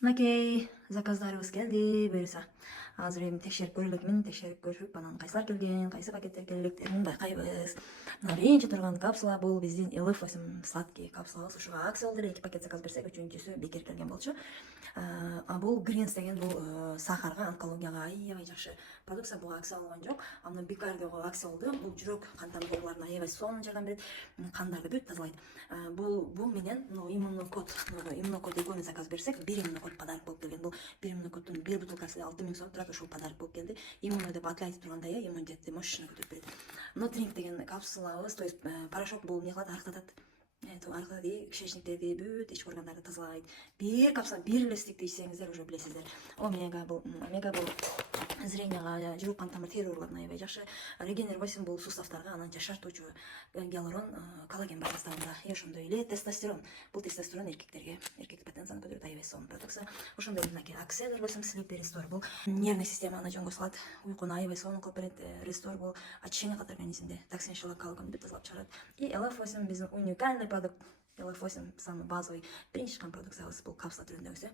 Мынакей заказдарыбыз келди буюрса. Азыр эми текшерип көрөлүкмүн, текшерип көрүп, анан кайсылар келген, кайсы пакеттер келгендерин байкайбыз. Мына биринчи турган капсула бул биздин LF8 сладкий капсулабыз. Ушуга акция болду эле, 2 пакет заказ берсек, үчүнчүсү бекер келген болчу. Бул Greens деген бул сахарга, онкологияга аябай жакшы продукция. Буга акция болгон жок. Андан Бикардиого акция болду. Бул жүрөк кан тамыр ооруларына аябай сонун жардам берет, кандарды бүт тазалайт. Бул менен иммунокод экөөнү заказ берсек, бир иммунокод подарок болуп келген. Бул бир иммунокоддун бир бутылкасы 6000 сом турат, ушул подарок болуп келди. Иммуно деп аты айтып тургандай, иммунитетти мощно көтөрүп берет. Нутринг деген капсулабыз, то есть порошок бул эмне кылат, арыктатат. Аркылы кишечниктерди, бүт ички органдарды тазалайт. Бир капсула, бир эле стикти ичсеңиздер уже билесиздер. Омега бул зренияга, жүрөк кан тамыр тери ооруларына аябай жакшы. Регенер 8 бул суставтарга, анан жашартуучу гиалурон, коллаген бар составында. И ошондой эле тестостерон. Бул тестостерон эркектерге, эркек потенцияны көтөрөт, аябай сонун продукция. Ошондой мынакей акселер 8 Sleep Restore бул нервный системаны жөнгө салат, уйкуну аябай сонун кылып берет. Restore бул очищение кылат организмде, токсин, шелокалканы бүт тазалап чыгарат. И LF8 биздин уникальный продукт. LF8 самый базовый, биринчи чыккан продукциябыз, бул капсула түрүндөгүсү.